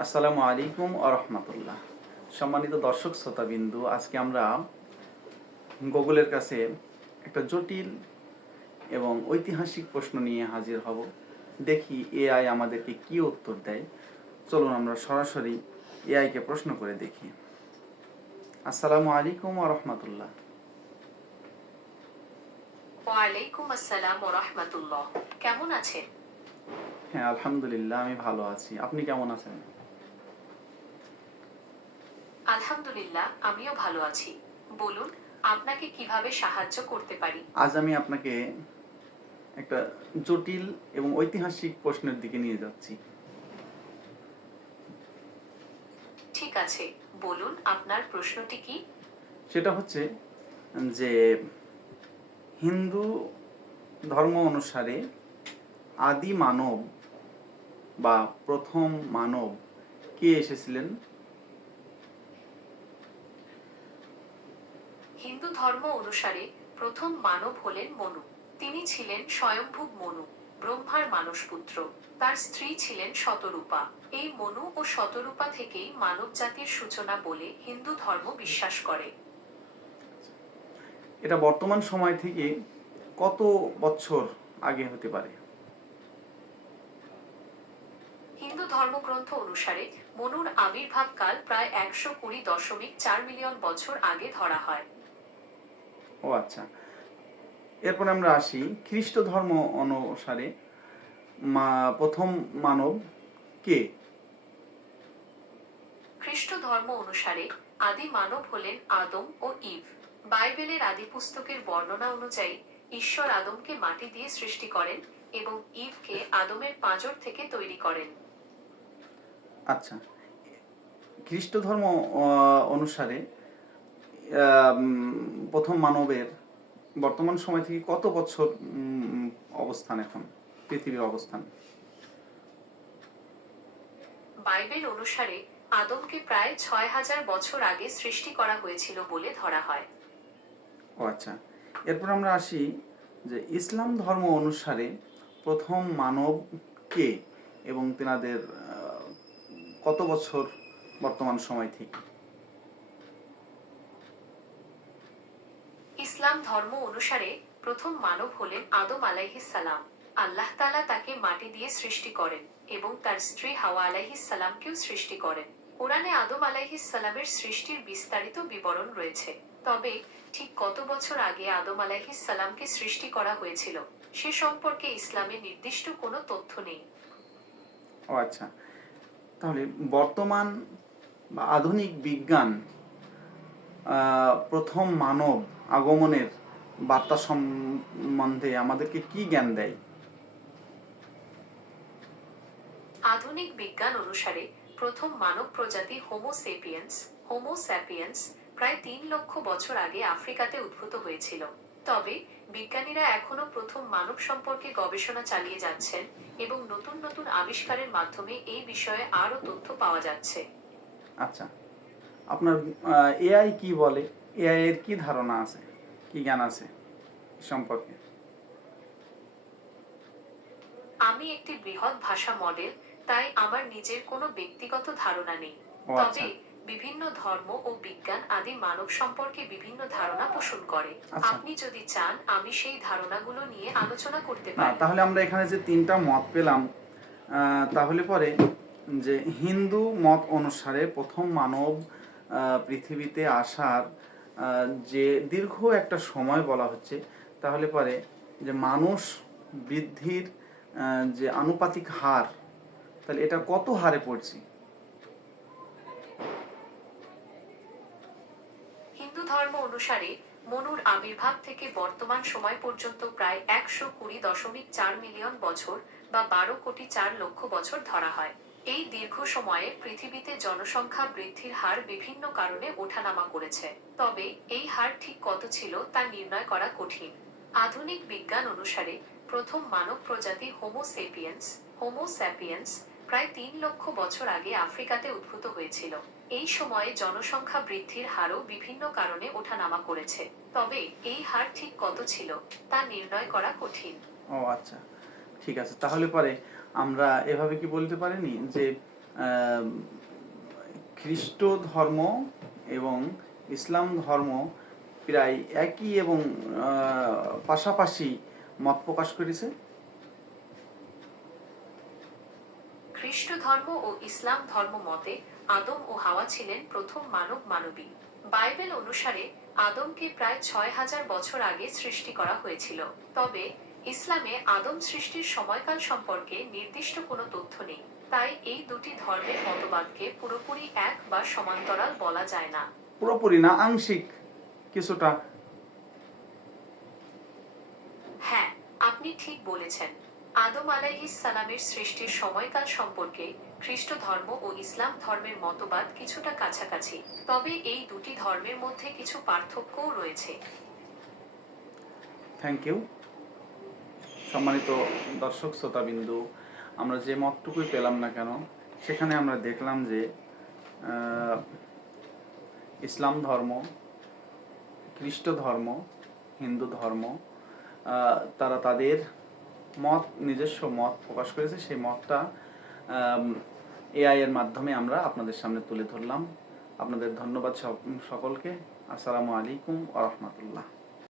আসসালামু আলাইকুম আরহামতুল্লাহ সম্মানিত দর্শক শ্রোতাবিন্দু আজকে আমরা গুগলের কাছে একটা জটিল এবং ঐতিহাসিক প্রশ্ন নিয়ে হাজির হব। দেখি এআই আমাদেরকে কি উত্তর দেয়। চলুন আমরা সরাসরি এআইকে প্রশ্ন করে দেখি। আসসালামু আলাইকুম আরহামতুল্লাহ ওয়ালাইকুম আসসালাম ও রহমতুল্লাহ। কেমন আছেন? হ্যাঁ আলহামদুলিল্লাহ আমি ভালো আছি। আপনি কেমন আছেন? আলহামদুলিল্লাহ আমিও ভালো আছি। বলুন আপনাকে কীভাবে সাহায্য করতে পারি? আজ আমি আপনাকে একটা জটিল এবং ঐতিহাসিক প্রশ্নের দিকে নিয়ে যাচ্ছি। ঠিক আছে বলুন আপনার প্রশ্নটি কি? সেটা হচ্ছে যে হিন্দু ধর্ম অনুসারে আদি মানব বা প্রথম মানব কে এসেছিলেন? হিন্দু ধর্ম অনুসারে প্রথম মানব হলেন মনু। তিনি ছিলেন স্বয়ংভূ মনু ব্রহ্মার মানসপুত্র। তার স্ত্রী ছিলেন শতরূপা। এই মনু ও শতরূপা থেকেই মানব জাতির সূচনা বলে হিন্দু ধর্ম বিশ্বাস করে। এটা বর্তমান সময় থেকে কত বছর আগে হতে পারে? হিন্দু ধর্মগ্রন্থ অনুসারে মনুর আবির্ভাবকাল প্রায় একশো কুড়ি দশমিক চার মিলিয়ন বছর আগে ধরা হয়। ও আচ্ছা। এরপর আমরা আসি খ্রিস্ট ধর্ম অনুসারে মা প্রথম মানব কে? খ্রিস্ট ধর্ম অনুসারে আদি মানব হলেন আদম ও ইভ। বাইবেলের আদি পুস্তকের বর্ণনা অনুযায়ী ঈশ্বর আদমকে মাটি দিয়ে সৃষ্টি করেন এবং ইভকে আদমের পাঁজর থেকে তৈরি করেন। আচ্ছা। খ্রিস্ট ধর্ম অনুসারে প্রথম মানবের বর্তমান সময় থেকে কত বছর অবস্থান এখন পৃথিবীর অবস্থান? বাইবেল অনুসারে আদমকে প্রায় ছয় হাজার বছর আগে সৃষ্টি করা হয়েছিল বলে ধরা হয়। ও আচ্ছা এরপর আমরা আসি যে ইসলাম ধর্ম অনুসারে প্রথম মানব কে এবং তেনাদের কত বছর বর্তমান সময় থেকে? ইসলাম ধর্ম অনুসারে প্রথম মানব হলেন আদম আলাইহিস সালাম। আল্লাহ তাআলা তাকে মাটি দিয়ে সৃষ্টি করেন এবং তার স্ত্রী হাওয়া আলাইহিস সালামকেও সৃষ্টি করেন। কোরআনে আদম আলাইহিস সালামের সৃষ্টির বিস্তারিত বিবরণ রয়েছে। তবে ঠিক কত বছর আগে আদম আলাইহিস সালামকে সৃষ্টি করা হয়েছিল, সে সম্পর্কে ইসলামে নির্দিষ্ট কোনো তথ্য নেই। ও আচ্ছা। তাহলে বর্তমান বা আধুনিক বিজ্ঞান প্রথম মানব আগমনের বার্তা সম্বন্ধে আমাদেরকে কি জ্ঞান দেয়? আধুনিক বিজ্ঞান অনুসারে প্রথম মানব প্রজাতি হোমো সেপিয়েন্স হোমো স্যাপিয়েন্স প্রায় তিন লক্ষ বছর আগে আফ্রিকাতে উদ্ভূত হয়েছিল। তবে বিজ্ঞানীরা এখনও প্রথম মানব সম্পর্কে গবেষণা চালিয়ে যাচ্ছেন এবং নতুন নতুন আবিষ্কারের মাধ্যমে এই বিষয়ে আরও তথ্য পাওয়া যাচ্ছে। আচ্ছা। আপনার এআই কি বলে? এআই এর কি ধারণা আছে? কি জ্ঞান আছে সম্পর্কে? আমি একটি বৃহৎ ভাষা মডেল তাই আমার নিজের কোনো ব্যক্তিগত ধারণা নেই। আচ্ছা। তবে বিভিন্ন ধর্ম ও বিজ্ঞান আদি মানব সম্পর্কে বিভিন্ন ধারণা পোষণ করে। আচ্ছা। আপনি যদি চান আমি সেই ধারণাগুলো নিয়ে আলোচনা করতে পারি। তাহলে আমরা এখানে যে তিনটা মত পেলাম আহ, তাহলে পরে যে হিন্দু মত অনুসারে প্রথম মানব পৃথিবীতে আসার যে দীর্ঘ একটা সময় বলা হচ্ছে, তাহলে পরে যে মানুষ বৃদ্ধির যে আনুপাতিক হার, তাহলে এটা কত হারে পড়ছি? হিন্দু ধর্ম অনুসারে মনুর আবির্ভাব থেকে বর্তমান সময় পর্যন্ত প্রায় একশো কুড়ি দশমিক চার মিলিয়ন বছর বা বারো কোটি চার লক্ষ বছর ধরা হয়। এই দীর্ঘ সময়ে পৃথিবীতে জনসংখ্যা বৃদ্ধির হার বিভিন্ন কারণে ওঠানামা করেছে। তবে এই হার ঠিক কত ছিল তা নির্ণয় করা কঠিন। আধুনিক বিজ্ঞান অনুসারে প্রথম মানব প্রজাতি হোমো সেপিয়েন্স হোমো স্যাপিয়েন্স প্রায় তিন লক্ষ বছর আগে আফ্রিকাতে উদ্ভূত হয়েছিল। এই সময়ে জনসংখ্যা বৃদ্ধির হারও বিভিন্ন কারণে ওঠানামা করেছে। তবে এই হার ঠিক কত ছিল তা নির্ণয় করা কঠিন। ও আচ্ছা ঠিক আছে। তাহলে পরে আমরা এভাবে কি বলতে পারিনি যে খ্রিস্ট ধর্ম এবং ইসলাম ধর্ম প্রায় একই এবং পাশাপাশি মত প্রকাশ করেছে? খ্রিস্ট ধর্ম ও ইসলাম ধর্ম মতে আদম ও হাওয়া ছিলেন প্রথম মানব মানবী। বাইবেল অনুসারে আদমকে প্রায় ছয় হাজার বছর আগে সৃষ্টি করা হয়েছিল। তবে ইসলামে আদম সৃষ্টির সময়কাল সম্পর্কে নির্দিষ্ট কোনো তথ্য নেই। তাই এই দুটি ধর্মের মতবাদকে পুরোপুরি এক বা সমান্তরাল বলা যায় না। পুরোপুরি না আংশিক কিছুটা। হ্যাঁ আপনি ঠিক বলেছেন। আদম আলাইহিস সালামের সৃষ্টির সময়কাল সম্পর্কে খ্রিস্ট ধর্ম ও ইসলাম ধর্মের মতবাদ কিছুটা কাছাকাছি। তবে এই দুটি ধর্মের মধ্যে কিছু পার্থক্যও রয়েছে। থ্যাংক ইউ সম্মানিত দর্শক, শ্রোতাবিন্দু, আমরা যে মতটুকুই পেলাম না কেন, সেখানে আমরা দেখলাম যে ইসলাম ধর্ম, খ্রিস্ট ধর্ম, হিন্দু ধর্ম তারা তাদের মত, নিজস্ব মত প্রকাশ করেছে। সেই মতটা এআই এর মাধ্যমে আমরা আপনাদের সামনে তুলে ধরলাম। আপনাদের ধন্যবাদ সক- সকলকে। আসসালামু আলাইকুম আ রহমতুল্লাহ।